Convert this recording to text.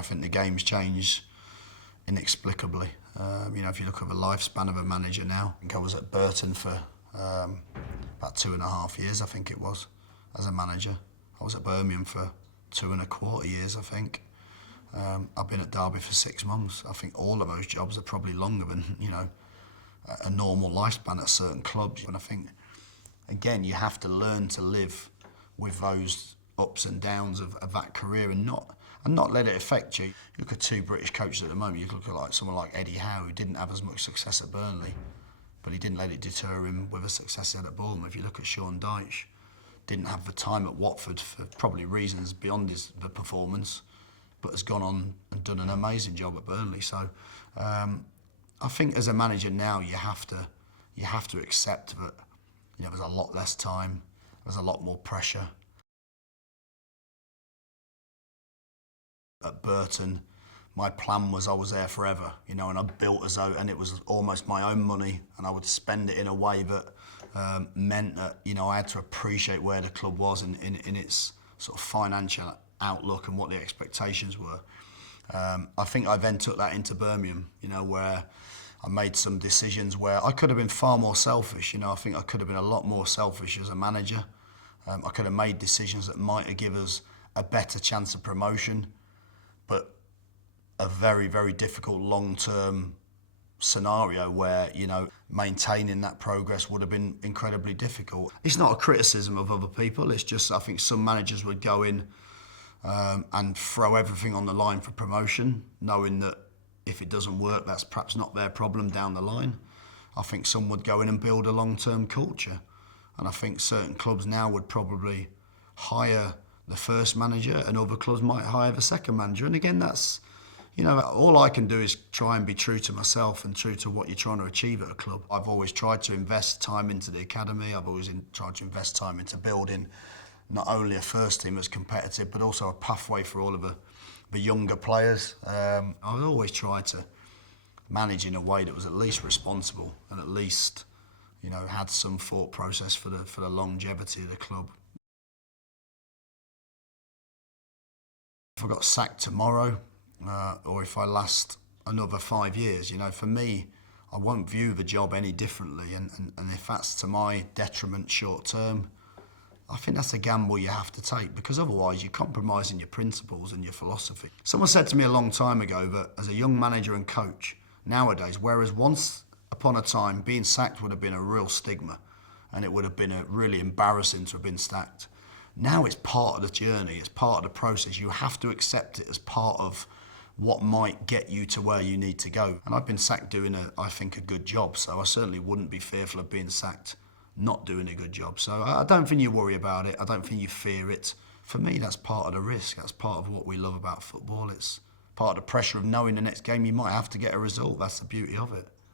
I think the game's changed inexplicably. If you look at the lifespan of a manager now, I think I was at Burton for about 2.5 years, I think it was, as a manager. I was at Birmingham for 2.25 years, I think. I've been at Derby for 6 months. I think all of those jobs are probably longer than, a normal lifespan at certain clubs. And I think, again, you have to learn to live with those ups and downs of that career and not let it affect you. You look at 2 British coaches at the moment. You look at someone like Eddie Howe, who didn't have as much success at Burnley, but he didn't let it deter him with a success he had at Bournemouth. If you look at Sean Dyche, didn't have the time at Watford for probably reasons beyond the performance, but has gone on and done an amazing job at Burnley. So I think as a manager now, you have to accept that there's a lot less time, there's a lot more pressure. At Burton, my plan was I was there forever, and I built and it was almost my own money, and I would spend it in a way that meant that I had to appreciate where the club was in its sort of financial outlook and what the expectations were. I think I then took that into Birmingham, where I made some decisions where I could have been far more selfish. I think I could have been a lot more selfish as a manager. I could have made decisions that might have given us a better chance of promotion, but a very, very difficult long-term scenario where, maintaining that progress would have been incredibly difficult. It's not a criticism of other people, it's just I think some managers would go in and throw everything on the line for promotion, knowing that if it doesn't work, that's perhaps not their problem down the line. I think some would go in and build a long-term culture. And I think certain clubs now would probably hire the first manager and other clubs might hire the second manager. And again, that's, all I can do is try and be true to myself and true to what you're trying to achieve at a club. I've always tried to invest time into the academy. I've always tried to invest time into building not only a first team that's competitive, but also a pathway for all of the younger players. I've always tried to manage in a way that was at least responsible and at least, had some thought process for the longevity of the club. If I got sacked tomorrow, or if I last another 5 years, for me, I won't view the job any differently. And if that's to my detriment short term, I think that's a gamble you have to take, because otherwise you're compromising your principles and your philosophy. Someone said to me a long time ago that as a young manager and coach, nowadays, whereas once upon a time being sacked would have been a real stigma and it would have been really embarrassing to have been sacked, now it's part of the journey, it's part of the process. You have to accept it as part of what might get you to where you need to go. And I've been sacked doing, I think, a good job, so I certainly wouldn't be fearful of being sacked not doing a good job. So I don't think you worry about it. I don't think you fear it. For me, that's part of the risk. That's part of what we love about football. It's part of the pressure of knowing the next game you might have to get a result. That's the beauty of it.